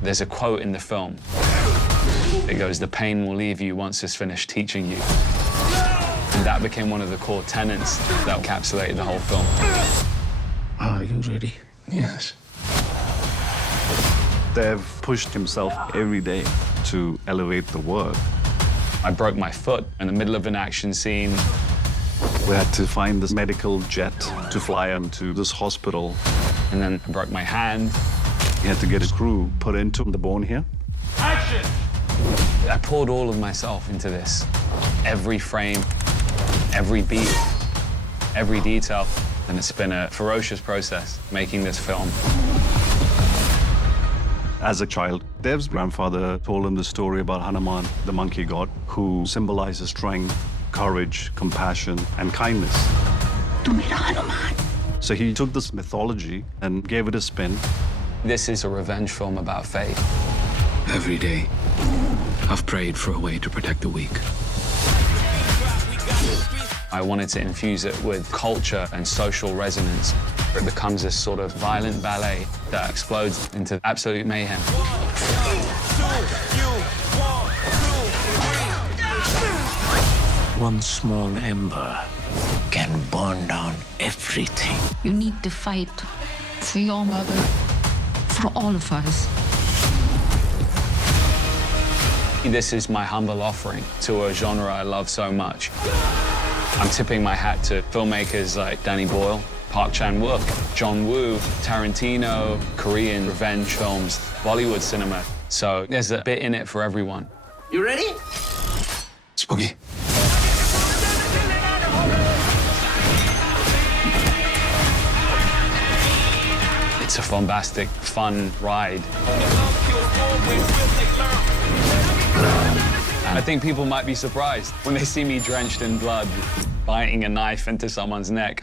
There's a quote in the film. It goes, "The pain will leave you once it's finished teaching you." And that became one of the core tenets that encapsulated the whole film. Are you ready? Yes. Dev pushed himself every day to elevate the work. I broke my foot in the middle of an action scene. We had to find this medical jet to fly him to this hospital. And then I broke my hand. He had to get a screw put into the bone here. Action! I poured all of myself into this. Every frame, every beat, every detail. And it's been a ferocious process making this film. As a child, Dev's grandfather told him the story about Hmmmm, the monkey god, who symbolizes strength, courage, compassion, and kindness. So he took this mythology and gave it a spin. This is a revenge film about faith. Every day, I've prayed for a way to protect the weak. I wanted to infuse it with culture and social resonance. It becomes this sort of violent ballet that explodes into absolute mayhem. One small ember can burn down everything. You need to fight for your mother, for all of us. This is my humble offering to a genre I love so much. I'm tipping my hat to filmmakers like Danny Boyle, Park Chan-wook, John Woo, Tarantino, Korean revenge films, Bollywood cinema. So there's a bit in it for everyone. You ready? Spooky. It's a bombastic, fun ride. I think people might be surprised when they see me drenched in blood, biting a knife into someone's neck.